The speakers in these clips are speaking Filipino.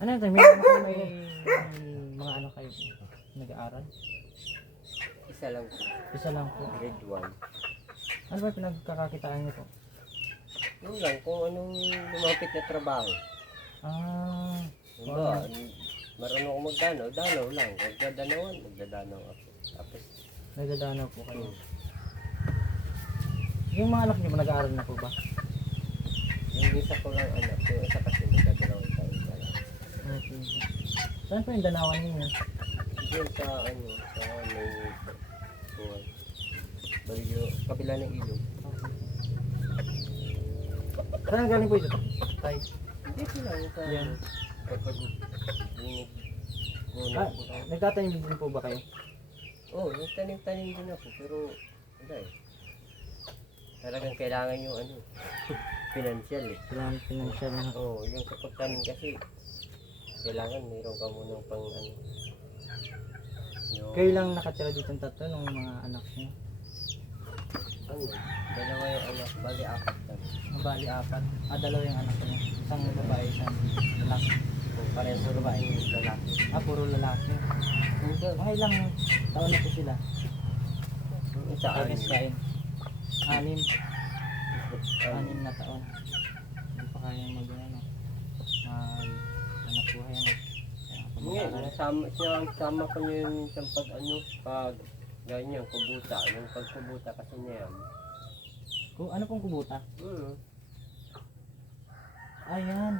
Ano yun tayo? May mga ano kayo nag-aaral? Isa lang po. Isa lang po. Grade 1. Ano ba pinagkakakitaan niyo po? Yun lang, kung anong lumapit na trabaho. Ah, Diba, marunong ako magdanaw, danaw lang. Magdadanawan, magdadanaw ako. Tapos, nagdadanaw po kayo. Yung mga anak niyo ba nag-aaral na po ba? yung isa ko lang anak, yung isa kasi magdadanaw tayo pala. Okay. Saan po yung danawan niyo? Yun sa ano, sa may buwan. Bagyo, kabila ng ilog. Saan galing po ito? Tay. Hindi ko lang sa Yan. kapag dinig Ah, guna ko tayo. nagtatanim din po ba kayo? Oo, nagtanim-tanim din ako, pero wala eh. Talagang kailangan yung ano, financial eh. Kailangan financial na. Oo, yung sa pagtanim kasi, kailangan mayroon ka munang pang ano. Yung, Kayo lang nakatira dito ng tatlo ng mga anak niyo? ano, dalawa yung anak, bali apat lang. Ang bali apat. Ah, dalawa yung anak niyo. Isang babae, isang lalaki. Parehas sa babae yung lalaki. Ah, puro lalaki. Hindi, Mga ilang taon na po sila? yung isa Anis anim. kain. Anim. Anim. Anim na taon. Hindi pa kaya mag ano. Anak buhay ano. Ngayon, sama ko niya yung minsan pag ano, pag ganyan, kubuta. Yung pagkubuta kasi niya yan. Kung ano pong kubuta? Ayan.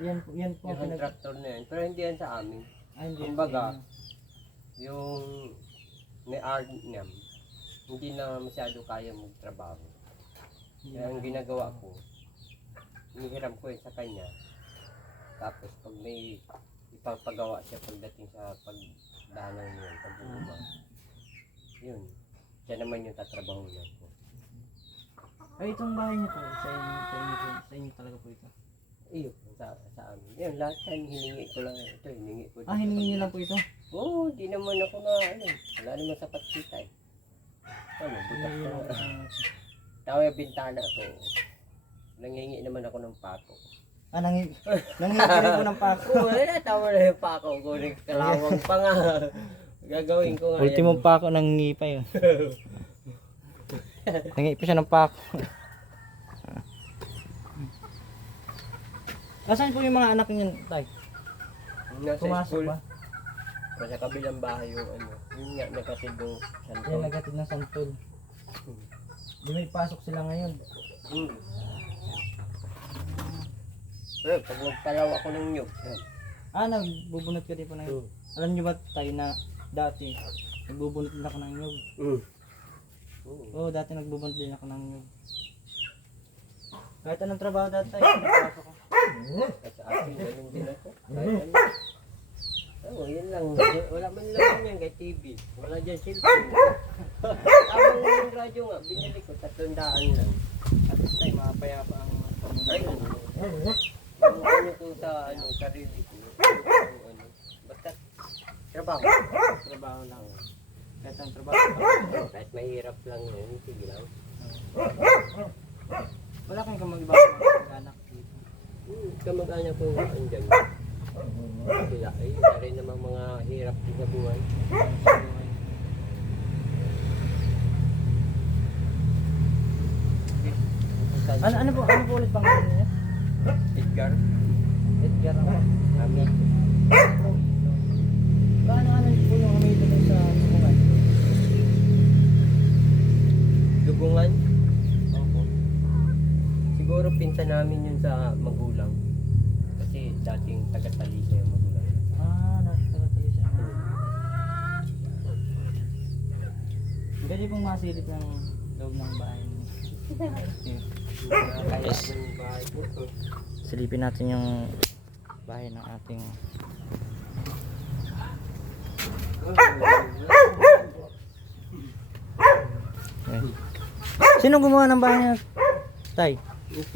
Yan po Yung ang contractor na yan. Pero hindi yan sa amin. Ay, hindi. Kumbaga, yung may art niya, hindi na masyado kaya magtrabaho. Kaya ang ginagawa ko, hinihiram ko yun sa kanya. Tapos pag may ipapagawa siya pagdating sa pagdanaw niya, pag-uuma, yun. Siya naman yung tatrabaho niya po. Ay, itong bahay niyo po. Sa inyo talaga po ito. Iyo, sa amin. Yun, lahat yan, hiningi ko lang. Ito, hiningi ko. Ah, hiningi niyo lang po ito? Oo, di naman ako na, ano, wala naman sapat kita eh. Ano, butas Hiningi na. lang po. Tawa yung bintana ko. Nangingi naman ako ng pako. Ah, nangingi rin po ng pako. Oo, tawa na yung pako ko. Nagkalawang pa nga. Gagawin ko nga Ultimong pako nangingi pa yun. Nangingi pa siya ng pako. Asan po yung mga anak niyan, tay? Nasa Pumasok school. ba? Nasa kabilang bahay yung ano. Yun nga, nagkatid yung Yan, santol. nagatid ng santol. Di may pasok sila ngayon. Pero pag nagtalaw ako ng nyug, Ah, nagbubunot ka din po ng nyug. Alam niyo ba tayo na dati, nagbubunot din ako ng nyug. Oo, dati nagbubunot din ako ng nyug. Kahit anong trabaho dati tayo, napasok ko. sa akin, ganun din ako. Kahit ano. Oo, yun lang. Wala man lang yan kay TV. Wala dyan cellphone. Tamang yung radyo nga, binili ko, 300 lang. At this time, mapayapa ang Ay, yung ano ko sa ano, sarili ko. Yung ano, basta trabaho. trabaho lang. Kahit ang trabaho. Kahit mahirap lang yun, sige lang. Wala kang kamag-iba mag-anak dito. Kamag-anak ko andyan. Sila ay isa rin namang mga hirap din sa buhay. Ano po ulit pangalan niya? Edgar, Edgar ako. Amit. Ano po yung amito dun sa sumungan? Dugungan. Opo. Siguro pinsan namin yun sa magulang. Kasi dating taga-Talisa yung magulang. Ah, nakikita siya. Pwede pong masilip ng loob ng bahay niyo. Kaya Yes. yung bahay ko. Silipin natin yung bahay ng ating Sino gumawa ng bahay niya, tay? Yung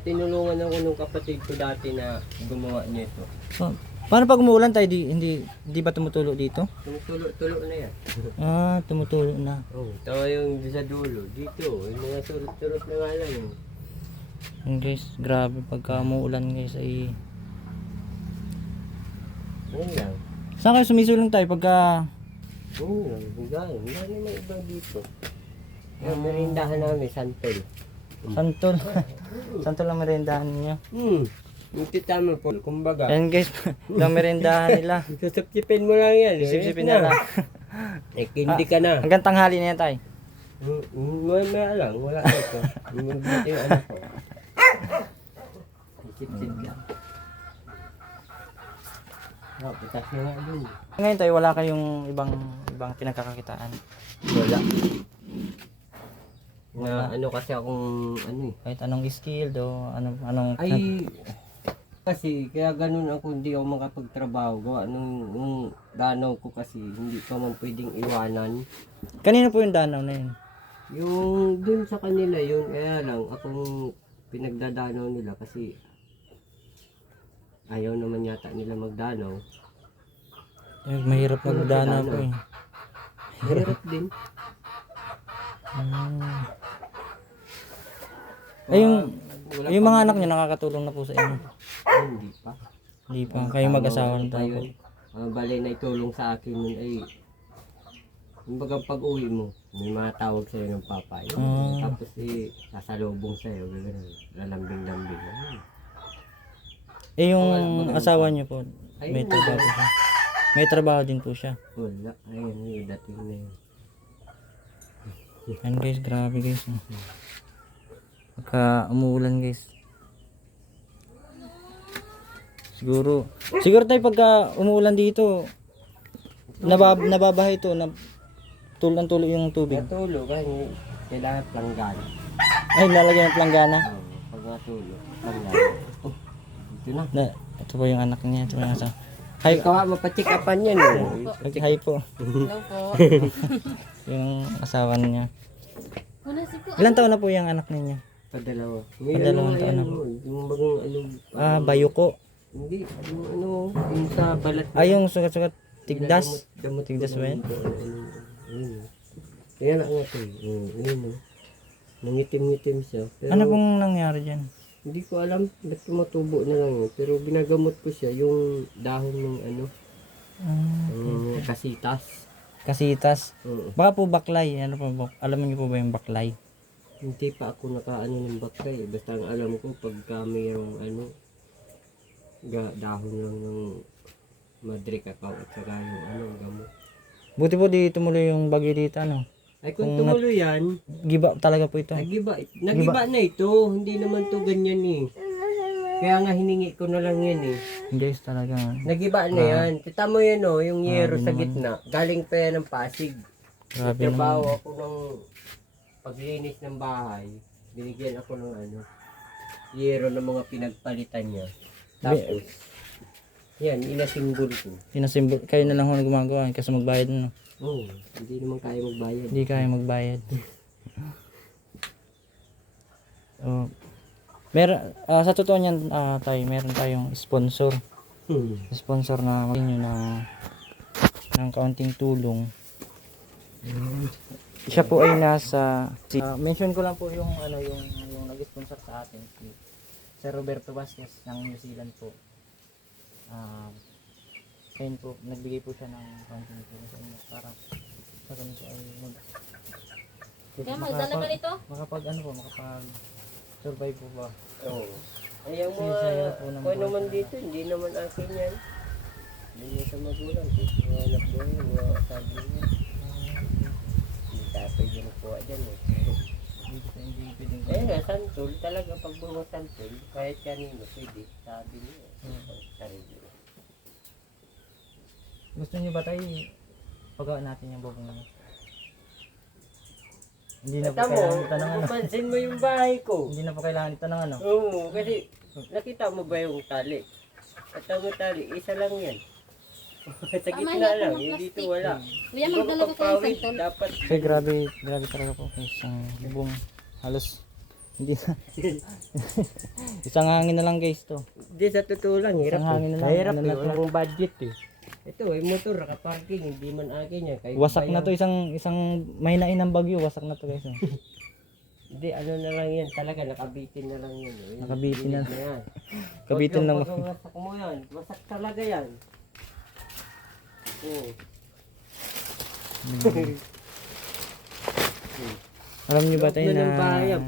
tinulungan ako nung kapatid ko dati na gumawa nito. Paano pag umuulan tayo, hindi ba tumutulo dito? Tumutulo na yan. Ah, tumutulo na. Oh, tawa yung sa dulo. Dito, yung mga surut-surut na nga lang. Guys, grabe pagka umuulan guys ay Yun lang. Saan kayo sumisulong tayo pagka... Yun lang. Higahin. Wala naman iba dito. Yung merindahan namin, santol. Santol. Santol ang merendahan ninyo. Yung titama po, kumbaga. Ayan guys, ito ang merendahan nila. Susupsipin mo lang yan. Sisipsipin na lang. Eh, hindi ka na. Hanggang tanghali na yan tayo. May lang, wala ito. Magbati yung anak ko. Sisipsip lang. Putas na nga dun. Ngayon tayo, wala kayong ibang pinagkakakitaan. Wala. Na ano kasi akong ano eh. Kahit anong skill do, anong... Ay, kasi kaya ganun ako hindi ako makapagtrabaho. Gawa nung danaw ko kasi hindi ka man pwedeng iwanan. Kanino po yung danaw na yun? Yung dun sa kanila yun, kaya lang akong pinagdadanaw nila kasi ayaw naman yata nila magdanaw. Eh, mahirap magdanaw po eh. Hirap din. Ay, yung mga anak niyo nakakatulong na po sa inyo? Hindi pa. Hindi pa. Kayo mag-asawa na tayo. Bali na itulong sa akin nun ay kumbaga pag uwi mo, may matawag sa'yo ng papa. Tapos sasalubong sa'yo, gano'n, lalambing-lambing. Eh yung asawa niyo po, may trabaho po siya. May trabaho din po siya. Wala, ayun, yung dating na yun. Yan guys, grabe guys. Pagka umuulan guys. Siguro tayo pagka umuulan dito, nababahay to, tulo yung tubig. Natulog, kasi kailangan planggana. Ay, lalagyan ng planggana. Pag natulog, planggana. Oh, ito na. Ito po yung anak niya. Ito po yung asawa. Hi, Ikaw, mapacheck-upan yan eh. hi po. Hello po. Yung asawa niya. Una si po. Ilan taon na po yung anak ninyo? Padalawa. Padalawang taon na po. Yung bagang Bayuko. hindi, yung sa balat. Yung sugat-sugat. Tigdas. Tigdas ba yan? Kaya na nga ito. Ayun o. Nangitim-ngitim siya. Pero, Ano pong nangyari dyan? hindi ko alam. Ba't tumatubo na lang yun. Pero binagamot ko siya yung dahon ng kasitas. Kasitas. Oo. Baka po baklay. Ano po, alam niyo po ba yung baklay? Hindi pa ako nakaano ng bakay. Basta ang alam ko pagka mayroong dahon lang ng madre kakao at saka yung gamot. Buti po di tumuloy yung bagyo dito. Ay kung tumuloy yan, Giba talaga po ito. nagiba na ito. Hindi naman to ganyan eh. Kaya nga hiningi ko na lang yan eh. Guys, talaga. Nagiba na yan. Kita mo yan oh, yung yero sa gitna. Galing pa yan ng Pasig. Grabe Trabaho naman. ako ng paglinis ng bahay. Binigyan ako ng yero ng mga pinagpalitan niya. Tapos, yan, inasimbol ko. Sinasimbol. Kayo na lang ho na gumagawa kasi magbayad na. Oo, hindi naman kaya magbayad. Hindi kaya magbayad. Sa totoo niyan, meron tayong sponsor. Sponsor na maging ng kaunting tulong. Siya po ay mention ko lang po yung nag-sponsor sa atin, si Sir Roberto Vasquez ng New Zealand po. Ayun po, nagbigay po siya ng kaunting tulong sa inyo para sa ganito ay Kaya magdala ka nito? makapag survive po ba? Oo. Ay, yung Sisaya po ng kung buhay. naman dito, hindi naman akin yan. Hindi niya sa magulang. Mga anak mo yun, mga sabi niya. Hindi tayo pwede nakuha dyan eh. Hindi pwedeng Nga, santol. Talaga pag mga santol, kahit kanino pwede. Sabi niya. Sarili. Gusto niyo ba tayo pagawa natin yung bubong namin? Hindi na po Kita mo, kailangan itanong mapansin mo yung bahay ko. Hindi na po kailangan itanong Oo, kasi nakita mo ba yung tali? At ang tali, isa lang yan. Sa gitna lang, yung dito wala. Kuya, magdala ka kayo Pagpawid, santol. dapat. Kasi grabe talaga po. Isang bubong halos hindi na. Isang hangin na lang guys to. Hindi, sa totoo lang, hirap. Isang hangin na lang. Hirap, Ano na wala to? akong budget eh. Ito, yung motor, nakaparking, hindi man akin yan. Kahit Wasak na bayaw. to, isang mahinain ng bagyo, wasak na to guys. Hindi, ano na lang yan, talaga, nakabitin na lang yan. Nakabitin na. Yan. Kabitin lang. Pag wasak mo yan, wasak talaga yan. Oo. Alam niyo ba tayo Loob na na, ng bahay yan,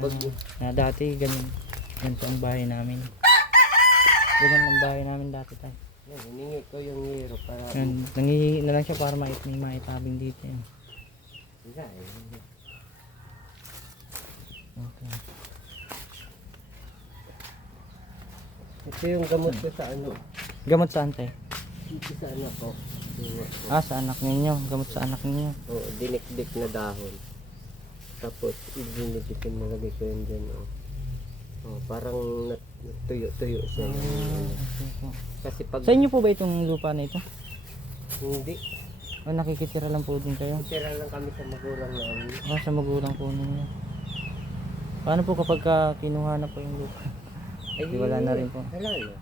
na dati ganito ang bahay namin. Ganyan ang bahay namin dati tayo. Yan, hiningi ko yung hero para... Yan, nangihingi na lang siya para may maitabing dito yan. Wala eh. Okay. Ito yung gamot ko sa ano. Gamot saan tayo? Ito sa anak ko. Ah, sa anak ninyo. Gamot sa anak ninyo. Oo, dinikdik na dahon. Tapos, idinikitin mo lagi ko yun dyan. Oh, parang tuyo-tuyo siya. Okay po. Kasi pag... Sa inyo po ba itong lupa na ito? Hindi. O nakikitira lang po din kayo? Tira lang kami sa magulang namin. Ah, sa magulang po ninyo. Paano po kapag kinuha na po yung lupa? Ay, Di wala na rin po. Wala na.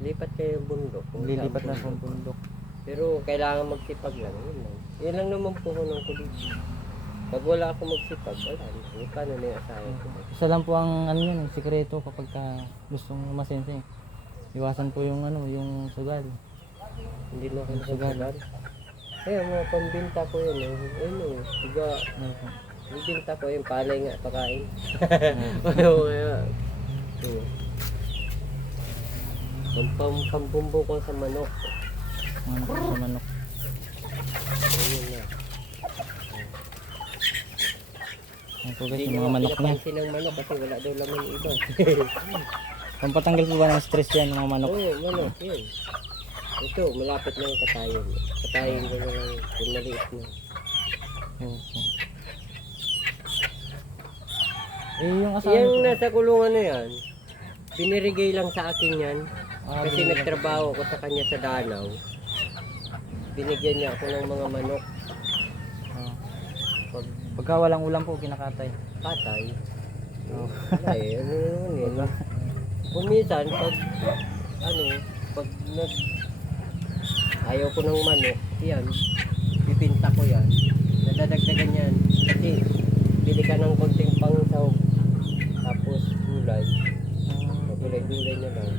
Lipat kayo yung bundok. Kung Lilipat saan na po ang bundok. Pero kailangan magsipag lang. Yun lang. Yun lang naman po ko ng kulit. Pag wala ako magsipag, wala na. Paano na yung asawa ko? Isa lang po ang ano yun, sikreto kapag gustong umasense. Iwasan po yung ano, yung sugal. Hindi na ako Yung sugal. nagsasagal. Kaya mga pambinta ko yun. Ano, tiga. Ano po? Bibinta ko yung palay nga pakain. Ah, Ano kaya? Pambumbo ko sa manok. Ano po sa manok. Ayun na. Ano po guys, Hindi yung mga manok niya. pinapansin ng manok kasi wala daw laman yung iba. Pampatanggal po ba ng stress yan, mga manok? Oo, manok. Yun. Ito, malapit na yung katayin. Katayin ko na lang kung maliit na. Opo. Eh, yung asawa Yung niyo po. nasa kulungan na yan, binirigay lang sa akin yan. Ah, Kasi binigyan nagtrabaho ko sa kanya sa Danau. Binigyan niya ako ng mga manok. Ah. Pag Pagka walang ulam po, kinakatay. patay. Oh. Wala eh, ano naman yun. Kung minsan, pag ayaw ko ng manok, yan, bibinta ko yan. Nadadagdagan yan. Kasi, bili ka ng konting pangsahog. Tapos, gulay. Gulay-gulay na lang.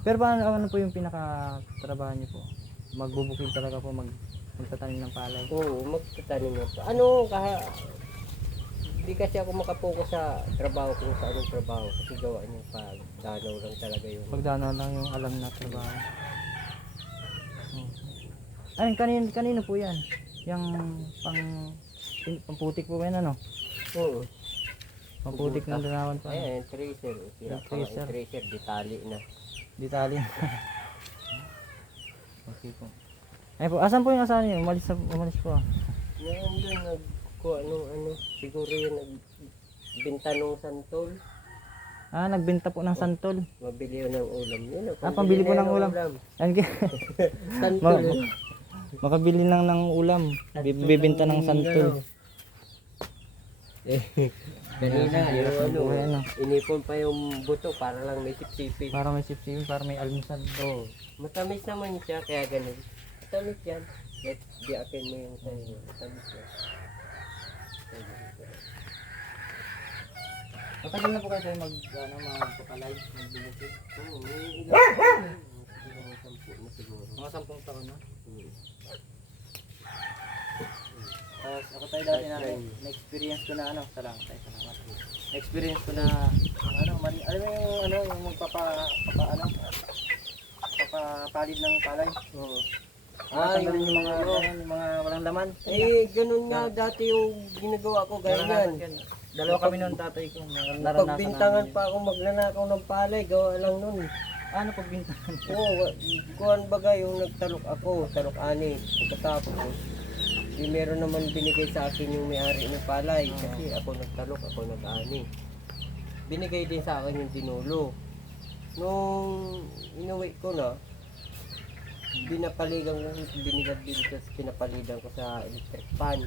Pero ano po yung pinaka-trabaho niyo po? Magbubukid talaga po, magtatanim ng palay. Oo, magtatanim na po. Hindi kasi ako makapokus sa trabaho kung sa anong trabaho. Kasi gawa niya pag danaw lang talaga yung... Pagdana lang yung alam na trabaho. Okay. Ayun, kanino po yan? Yung pamputik po ba yan, ano? Oo. Pamputik ng danawan pa. Ayan, tracer. Sira pa nga Tracer. yung tracer, detali na. Di tali. Okay po. Ayun po, asan po yung asawa niyo? Umalis po ah. Ngayon doon, nagkuha nung siguro yung nagbinta nung santol. Ah, nagbenta po ng santol. Mabili yun ng ulam. Yun, Pambili po ng ulam. Ayun, Santol. makabili lang ng ulam. Bibenta ng santol. Kanina, Hirap ng buhay, ano? inipon pa yung buto para lang may sipsipin. Para may sipsipin, para may almusal. Oo. Matamis naman siya, kaya ganun. Matamis yan. Let diapin mo yung sa'yo. Matamis yan. Matagal na po kayo tayo magpapalay, magbibukid. Oo, may ilan. Siguro mga 10 na siguro. Mga 10 taon na. Tapos Ako tayo dati na-experience ko na salamat tayo, salamat. Na-experience ko na alam mo yung papapalid ng palay. Oo. Yung mga walang laman. Ganun nga dati yung ginagawa ko, ganyan. Dalawa kami noon tatay ko. Pagbintangan pa ako magnanakaw ng palay, gawa lang nun. Ano pagbintangan? Oo, kuhan baga yung nagtalok ako, talok ani. Pagkatapos, meron naman binigay sa akin yung may-ari ng palay. Kasi ako nagtalok, ako nag-ani. Binigay din sa akin yung dinulo. Nung inuwi ko na, binapaligan ko, binigad din sa pinapaligan ko sa electric pan.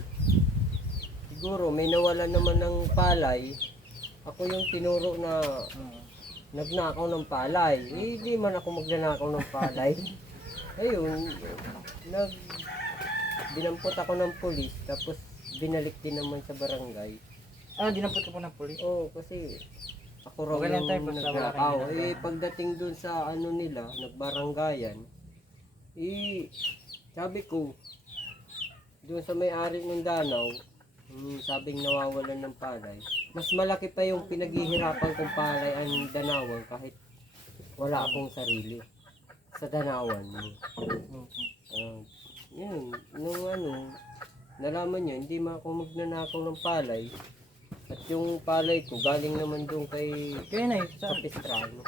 Siguro may nawalan naman ng palay. Ako yung tinuro na nagnakaw ng palay. Hindi man ako magnanakaw ng palay. Ayun, dinampot ako ng pulis, tapos binalik din naman sa barangay. Dinampot ko po ng pulis. Oo, kasi ako raw Okay lang tayo, yung basta wala nagnakaw. kayong Pagdating dun sa nila, nagbaranggayan, sabi ko, doon sa may-ari ng danaw, sabing nawawalan ng palay, mas malaki pa yung pinaghihirapan kong palay ang danawan kahit wala akong sarili sa danawan mo. Yun, nung nalaman nyo, hindi man ako magnanakaw ng palay. At yung palay ko, galing naman doon kay Kaya na Kapistrano.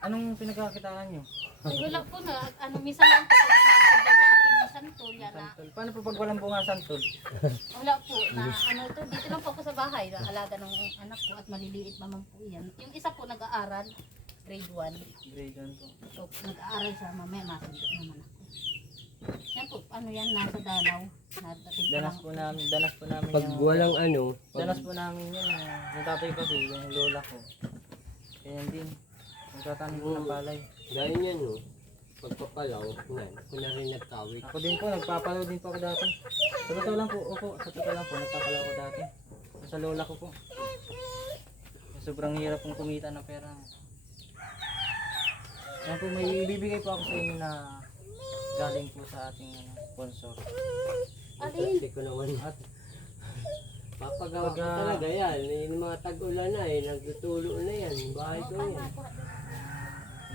anong pinagkakitaan nyo? Ay, wala po na. Minsan lang po kung nagsabi sa akin ng santol yan na. Santol. Paano po pag walang bunga santol? Wala po na dito lang po ako sa bahay. Alaga ng anak ko at maliliit pa man po yan. Yung isa po nag-aaral, grade 1. Grade 1 po. So, nag-aaral siya mamaya, masundo naman ako. Yan po, yan, nasa danaw. Danas po namin Pag yung... walang Danas po namin yun. Yung tatay kasi, yung lola ko. Kaya din. Nagtatanim ko ng palay. dahil yan pagpapalaw, ako na rin nagkawit. Ako din po, nagpapalaw din po ako dati. Sa totoo lang po, sa totoo lang po, nagpapalaw ako dati. Sa lola ko po. Sobrang hirap pong kumita ng pera. Yan po, may ibibigay po ako sa inyo na galing po sa ating sponsor. Alin? Kasi ko naman papagawa ko talaga yan. Yung mga tag-ulan na nagtutulo na yan. Bahay ko yan.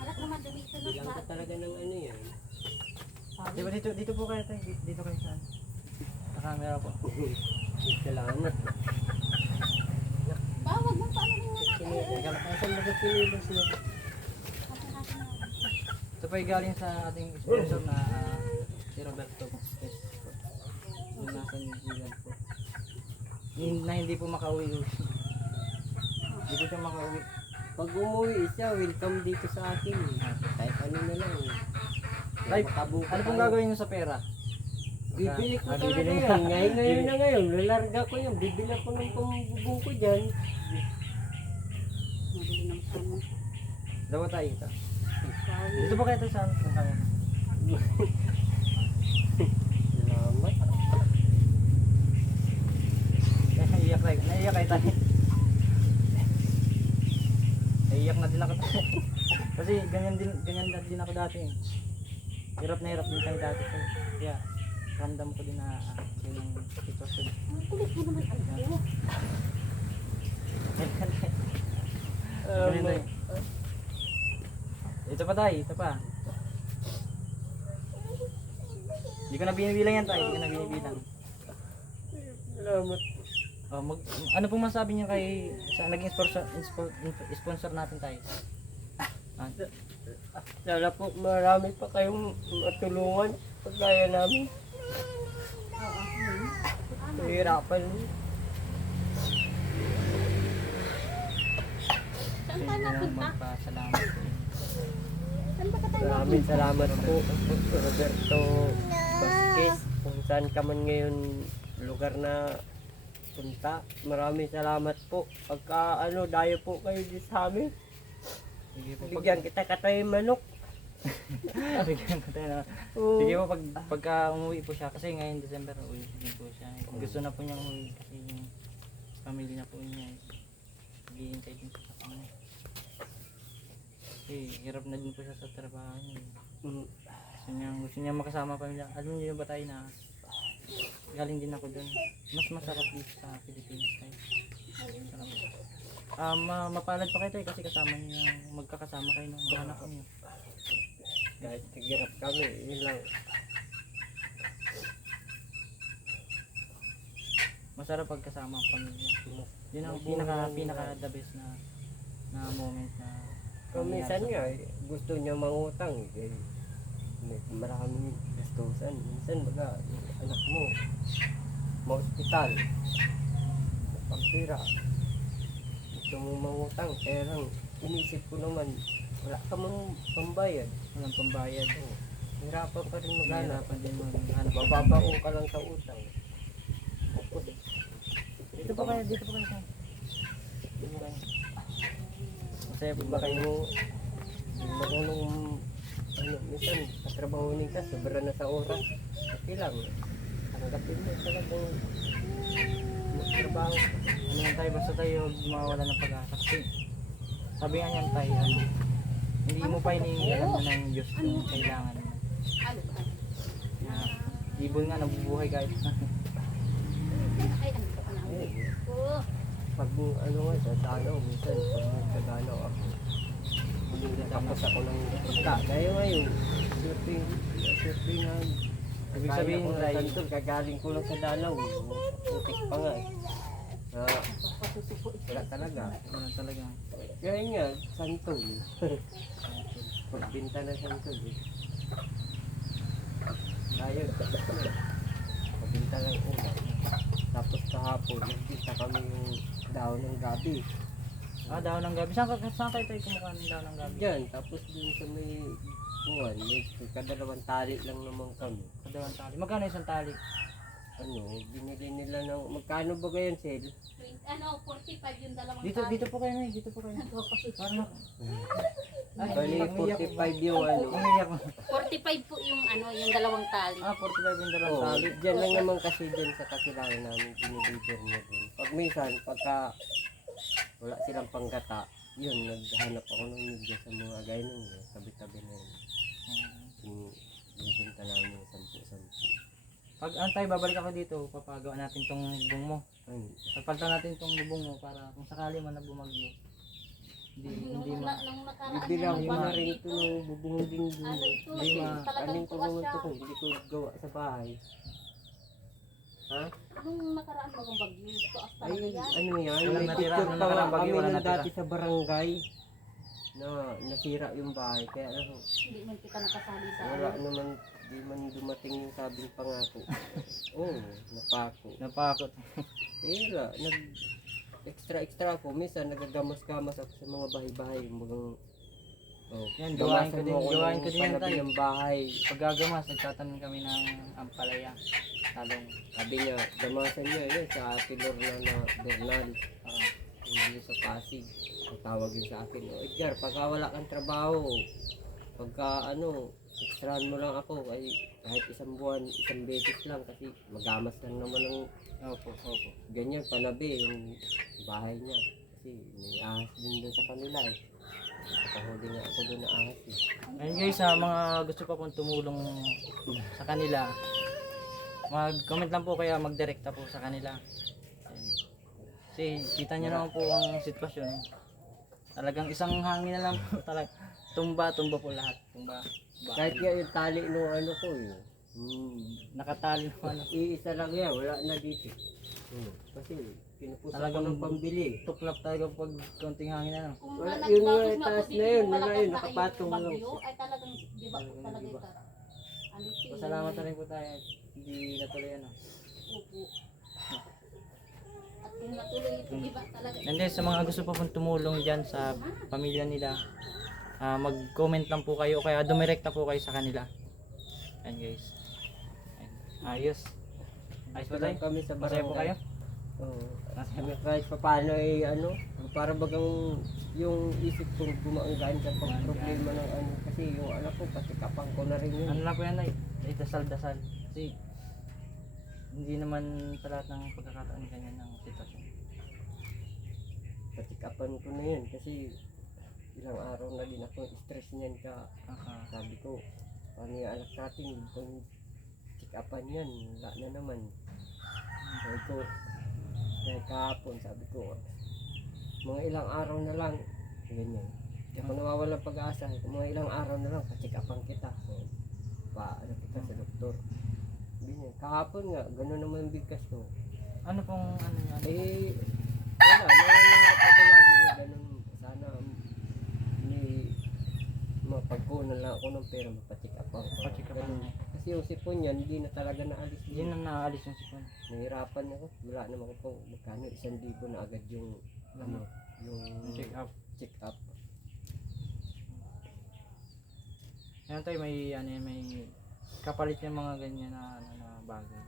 Alat naman dumi ito Bilang ka talaga ng yan. Di ba dito po kayo tayo? Dito kayo sa camera po. Salamat. Bawag mo paano rin naman. Asan ba sinibas mo? Ito po ay galing sa ating sponsor na si Roberto Vasquez. Yung nasa New Zealand po. Na hindi po makauwi. Hindi po siya makauwi. Pag umuwi siya, welcome dito sa akin. Kahit ano na lang. Like, Makabuka ano pong tayo. gagawin nyo sa pera? Bibili ko talaga bibili yan. Ngayon na ngayon. Lalarga ko yan. Bibili ako ng pambubong ko dyan. Mabili ng puno. Dawa tayo ito. Dito po kayo tayo sa camera. Salamat. Naiyak kayo tayo. Naiyak na din ako tayo. Kasi ganyan din ako dati. Hirap na hirap din tayo dati. Kaya ramdam ko din na yun ang sitwasyon. Ang kulit mo naman ang ko. Ganyan tayo. Ito pa tayo, ito pa. Hindi ko na binibilang yan tayo, hindi ko na binibilang. Salamat. Ano pong masabi niyo kay sa naging sponsor natin tayo? Sana po marami pa kayong matulungan pagkaya namin. Mahirapan. Saan ka napunta? Magpasalamat po. Saan ba ka tayo? Maraming salamat po Roberto Vasquez kung saan ka man ngayon lugar na punta. Maraming salamat po. Pagka dayo po kayo di sa amin. Sige po. Bigyan kita katay manok. Bigyan ko tayo na. Oo. Sige po, pagka umuwi po siya, kasi ngayon December uwi din po siya. Gusto na po niya umuwi kasi yung pamilya na po niya. Naghihintay din po sa kanya. Kasi hirap na din po siya sa trabaho niya. Gusto niya makasama pa pamilya. Alam niyo ba tayo na galing din ako dun. Mas masarap dito sa Pilipinas tayo. Mapalad pa kayo tayo kasi kasama niyo magkakasama kayo ng mga anak niyo. Kahit nagirap kami, yun lang. Masarap pagkasama ang pamilya. Yun ang pinaka the best na moment na Minsan nga, gusto niya mangutang. Maraming gastusan. Minsan baga, anak mo, ma-hospital, pagpira. Gusto mo mangutang, kaya lang, inisip ko naman, wala ka mang pambayad. walang pambayad. Hirapan pa rin maghanap. Mahirapan din maghanap. Bababao ka lang sa utang. Dito po kayo tayo. Masaya po ba Baka kayo? yung marunong, minsan, katrabahunin ka, sobra na sa oras. Okay lang. Tanggapin mo talagang magtrabaho. Ano yan tayo, basta tayo mawala ng pag-asa. Kasi sabi nga niyan tayo, hindi mo pa iniingalan na ng Diyos kung kailangan mo. Ano ba? Na ibon nga nabubuhay kahit na. Ay, ano ka pa namin? Oo. Pag ano nga sa dalaw, minsan pag nagdadalaw ako, tapos ako ng pagka. Kaya ngayon, swerte nga. Ibig Kaya sabihin, ko ng Ray, santol, kagaling ko lang sa dalaw. Putik pa nga eh. Papasusuko ito. Wala talaga. ano talaga. Kaya nga, santol. Pagbinta ng santol eh. Tayo, pagbinta ng ulam. Tapos kahapon, nagkita kami yung daon ng gabi. Dahon ng gabi. Saan kayo tayo kumukuha ng dahon ng gabi? Diyan, tapos dun sa may buwan, may kadalawang tali lang naman kami. Kadawang tali. Magkano isang tali? Ano, binili nila ng, magkano ba ngayon, Sel? 45 yung dalawang Dito po kayo na dito po kayo. Parang Bali, 45 yung ano. Umiyak ko. 45 po yung ano, yung dalawang tali. 45 yung dalawang Oh, tali. diyan lang naman kasi dyan sa kakilala namin, dinideliver niya dun. Pag minsan, pagka wala silang panggata, yun, naghahanap ako ng media sa mga gaya nung tabi-tabi na yun. Yung bibinta namin yung 10-10. Pag antay, babalik ako dito, papagawa natin tong bubong mo. Ayun. Papalitan natin tong bubong mo para kung sakali man na bumagyo. Hindi ma... Nung nakaraan Bibilang yung ko na bahay rin ito ng bubong din dun. Ano ito? Hindi ma- Talagang Kaling ko tuwas naman siya. ito kung hindi ko gawa sa bahay. Ha? Nung nakaraan mga bagyo, tuwas talaga Ayun, yan. ano yan? Walang May natira, picture nung pa nga nakarang bagyo, kami walang nung natira. dati sa barangay na nasira yung bahay. Kaya ano, Hindi man kita nakasali sa wala ano. naman, di man dumating yung sabing pangako. Oo, napako. Napakot. Wala, extra ako. Minsan nagagamas-gamas ako sa mga bahay-bahay. Mga, Yan, gawain ko din yan panabi tayo. ng bahay. Pag gagamas, nagtatanim kami ng ampalaya. Talong. Sabi niya, damasan niya yun sa ate Lorna na Bernal. Hindi sa Pasig. Tawagin sa akin, "Oh, Edgar, pagka wala kang trabaho, pagka ano, extrahan mo lang ako kahit isang buwan, isang beses lang kasi magamas lang naman ng Opo. ganyan, panabi yung bahay niya. Kasi may ahas din doon sa kanila eh. Nakahuli nga ako doon na ahas eh. Ayun guys, sa mga gusto pa pong tumulong sa kanila, mag-comment lang po kaya mag-direkta po sa kanila. Ayun. Kasi kita nyo naman po ang sitwasyon. Talagang isang hangin na lang po talaga. Tumba po lahat. Tumba. Kahit nga yung tali no ano ko eh. Nakatali ng ano. Iisa lang yan, wala na dito. Kasi pinupusa ko Talagang ng pambili. tuklap talaga pag konting hangin na. Kung Wala, na yun nga, nagtapos nga po taas dito na yun, yung wala malakas yun, na nakapatong yung lang bagyo, siya. ay talagang diba po Talagang talaga diba. ito. Ano ito? Pasalamat na rin po tayo. Hindi natuloy ano. Opo. At yung natuloy ito, diba talaga. And then sa mga gusto pa pong tumulong dyan sa pamilya nila, mag-comment lang po kayo o kaya dumirekta po kayo sa kanila. Ayan guys. Ayan. Ayos. Ayos po tayo. Kami sa Masaya po kayo? Oo. Kahit pa paano ay ano, para bagang yung isip kong gumaanggan sa pag-problema ng ano. Kasi yung anak ko, patikapang ko na rin yun. Ano lang po yan ay dasal-dasal. Kasi hindi naman sa lahat ng pagkakataon ganyan ng sitwasyon. Patikapan ko na yun kasi ilang araw na din ako stress niyan ka. Sabi ko, paano yung anak natin, kung tikapan yan, wala na naman. Sabi ko, kaya kahapon, sabi ko, mga ilang araw na lang, ganyan. Hindi ako nawawalang pag-asa, mga ilang araw na lang, patikapan kita. So, paano kita sa doktor. Ganyan. Kahapon nga, gano'n naman ang bigkas ko. Ano pong ano yan? Eh, wala, nangangarap ako lagi na ganun. Sana may mapagkunan lang ako ng pera, mapacheck up ako. Pa-check up Ganun. ako. Kasi yung sipon yan, hindi na talaga naalis. Hindi na naalis yung sipon. Nahirapan ako. Wala naman ako po. Magkano, 1,000 na agad yung, ano, yung Check up. check up. Yan tayo may ano yan, may kapalit yung mga ganyan na ano na bagay.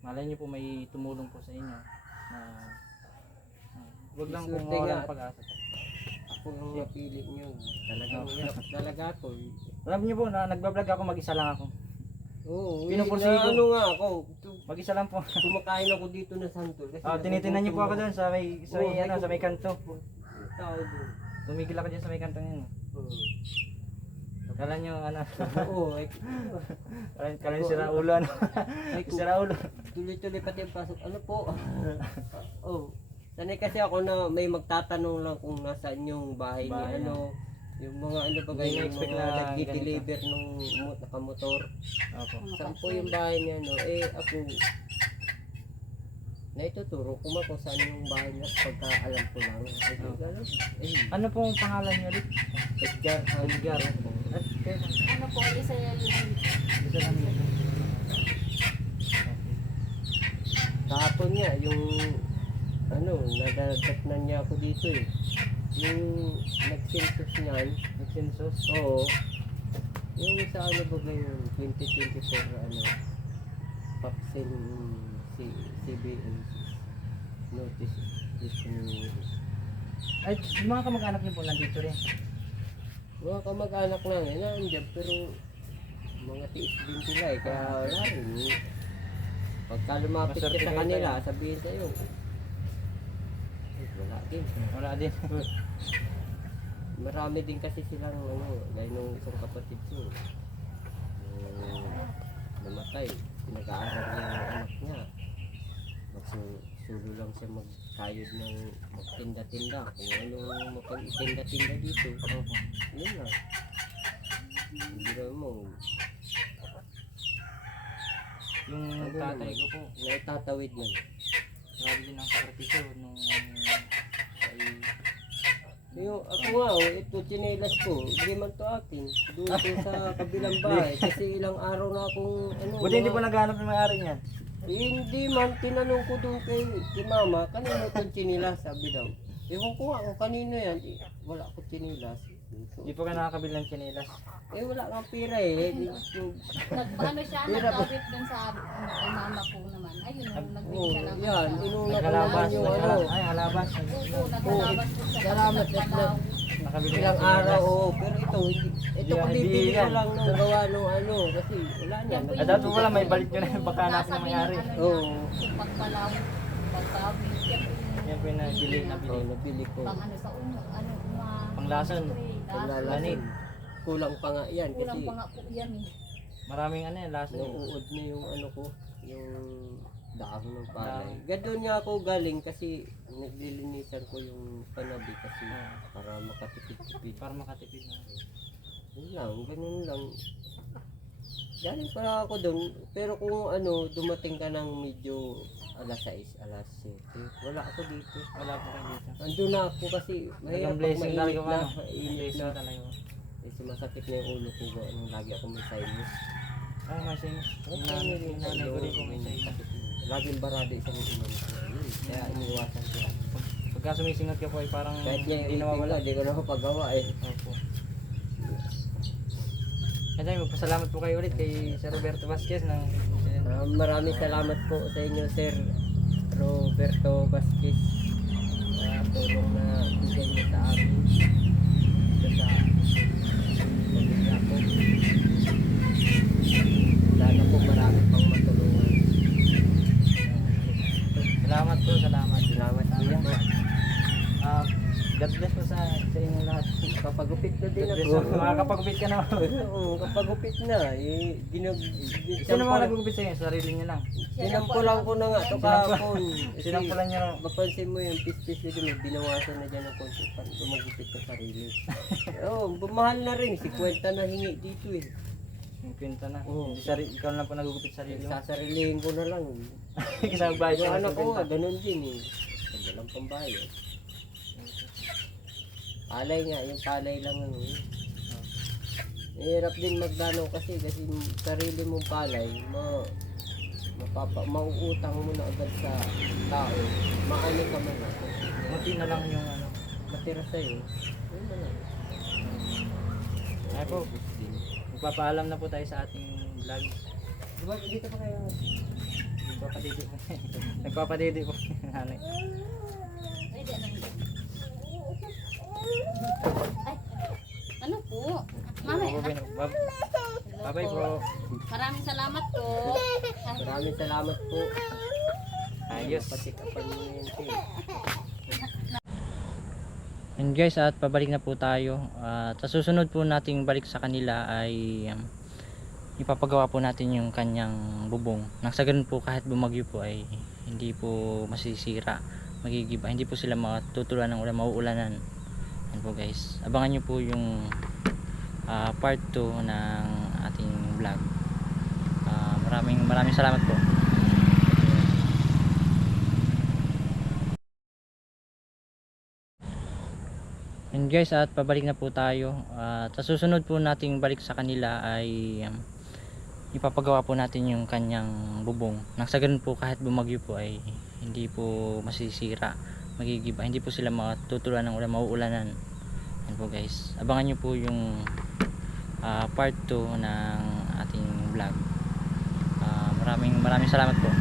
Malay niyo po may tumulong po sa inyo na wag lang Swerte kung mawalan nga. ng pag-asa. Ako ang napili nyo. Talagang hirap talaga ako. Alam niyo po na nagba-vlog ako, mag-isa lang ako. Oo, Pinupursige ko. ano nga ako. Mag-isa lang po. Kumakain ako dito na santol. Kasi Tinitinan niyo po ako doon sa may Oo, ano, sa may kanto. Tao doon. Tumigil ako diyan sa may kanto niyo. Hmm. Kala nyo, ano, Oo, ay, kala nyo sira ulo, ano. ay, Sira ulo. tuloy-tuloy pati ang pasok. Ano po? Oh, sanay kasi ako na may magtatanong lang kung nasaan yung bahay ni Bahay ano. Yung mga ano ba Hindi yung na-expect mga na nag-deliver nung nakamotor. Opo. Saan po yung bahay niya no? Eh ako naituturo ko man kung saan yung bahay niya pagka alam ko lang. Ay, gano'n. Eh, Ano pong pangalan nyo ulit? Edgar. Edgar. At kaya, Ano po, isa yung isa lang yun. Kahapon niya, yung ano, nadadagat na niya ako dito eh. Yung nag-census niyan, Nagsensus. oo. Yung sa ano ba ba yung 2024 na ano, Papsen si CBN notice dito yung Ay, yung mga kamag-anak niyo po nandito rin. mga kamag-anak lang eh, nandiyan pero mga tiis din sila eh, kaya wala rin. Pagka lumapit ka Maswerte sa kayo kanila, tayo. sabihin sa'yo, wala din. Wala din. Marami din kasi silang ano, gaya nung isang kapatid ko. Yung namatay, pinag-aaral niya yung anak niya. Magsulo lang siya magkayod ng magtinda-tinda. Kung anong mapag-tinda-tinda dito. Yun lang. Hindi naman mo, Yung Ano tatay naman? ko po, naitatawid man. grabe din ang sakripisyo nung ay, Yung ako nga, oh, ito chinelas ko, hindi man to akin. Doon ko sa kabilang bahay. Kasi ilang araw na akong ano. buti hindi po naghanap ng may-ari niyan. Hindi man, tinanong ko doon kay mama, kanino itong chinilas, sabi daw. Ewan ko nga kung kanino yan, wala akong chinilas. Hindi po ka nakakabili ng tsinelas. Eh wala kang pira eh. nagpaano siya, Hirap. nagkabit dun sa kay mama po naman. Ayun, nagbili Oo, siya ng yan, inuna ko Nagkalabas, naman yung ano. ay halabas. Oo, naglalabas po siya. Salamat, Nagpalaw. Nakabili ng Ilang tsinelas. araw, oo. Pero ito, hindi. Ito ko Hindi bibili ko yan. lang nung gawa nung ano. Kasi wala niya. Yan po Ah, dapat pala may balik nyo na yung baka natin Nasa ng may-ari. ano Oo. niya, yung pagpalaw, pagkabit, yan po Yan po yung nabili, Oo, nabili. nabili ko. pang ano sa ano, Panglason. Paglalasin. Kulang pa nga yan Kulang kasi pa nga po yan eh. Maraming ano yan, lason. nauud na yung ano ko, yung dahon ng palay. Dahon. Gadon niya ako galing kasi naglilinisan ko yung panabi kasi para makatipid-tipid. Para makatipid na. Yun lang, ganun lang. Galing pala ako doon, pero kung ano, dumating ka ng medyo alas 6, alas 7, wala ako dito. Wala po kayo dito. Andun na ako kasi mahirap Talagang pag blessing mainit talaga na. ano. Mainit Blessing na. talaga. Eh, sumasakit na yung ulo ko, anong lagi ako may sinus. Ay, may sinus. Yung nanay ko rin po may sinus. Laging barado isang ulo ko. Kaya iniwasan ko. Pagka sumisingot ka po ay parang Kahit niya hindi nawawala. hindi ko na mapagawa eh. Opo. Kaya magpasalamat po kayo ulit kay Sir Roberto Vasquez ng Maraming salamat po sa inyo, Sir Roberto Vasquez. Sa tulong na bigyan niyo sa amin. Ito sa pamilya ko. Sana po marami pang matulungan. salamat po, salamat. Salamat kuya. God bless po sa inyong lahat. Kapagupit na din God bless ako. po. Makakapagupit ka naman. Oo, kapagupit na. Eh, Sino mga nagugupit sa inyo? Sarili niyo lang. Sinampulan ko na nga ito kahapon. Sinampulan niyo lang. Mapansin mo yung pis-pis na may binawasan na dyan ng konti para gumagupit sa sarili. Oo, bumahal na rin. 50 na hingi dito eh. Yung kwenta na. Oo. Ikaw lang po nagugupit sarili mo. Sasarilihin ko na lang. Kasama bahay Yung sa anak ko nga, kwenta. ganun din eh. Walang pambayad. Palay nga, yung palay lang ano eh. Hirap din magdanaw kasi yung sarili mong palay, mauutang mo na agad sa tao. Maano ka man na. Munti na lang yung ano. Matira sa'yo. Yun na lang. Ay po, magpapaalam na po tayo sa ating vlog. Diba, dito pa kayo. Nagpapadidi po. Nagpapadidi po. Nanay. Pwede ano. Ay, ano po? Mami, Bye-bye po. maraming salamat po. Maraming salamat po. Ayos. Pati kapan mo yan, Tim. And guys, at pabalik na po tayo. At sa susunod po nating balik sa kanila ay ipapagawa po natin yung kanyang bubong. Nang sa ganun po kahit bumagyo po ay hindi po masisira, magigiba, hindi po sila matutuluan ng ulan, mauulanan. Yan po guys. Abangan nyo po yung part 2 ng ating vlog. Maraming salamat po. And guys, at pabalik na po tayo. At sa susunod po nating balik sa kanila ay ipapagawa po natin yung kanyang bubong. Nang sa ganun po kahit bumagyo po ay hindi po masisira, magigiba, hindi po sila matutuluan ng ulan, mauulanan. Yan po guys. Abangan nyo po yung part 2 ng ating vlog. Maraming salamat po.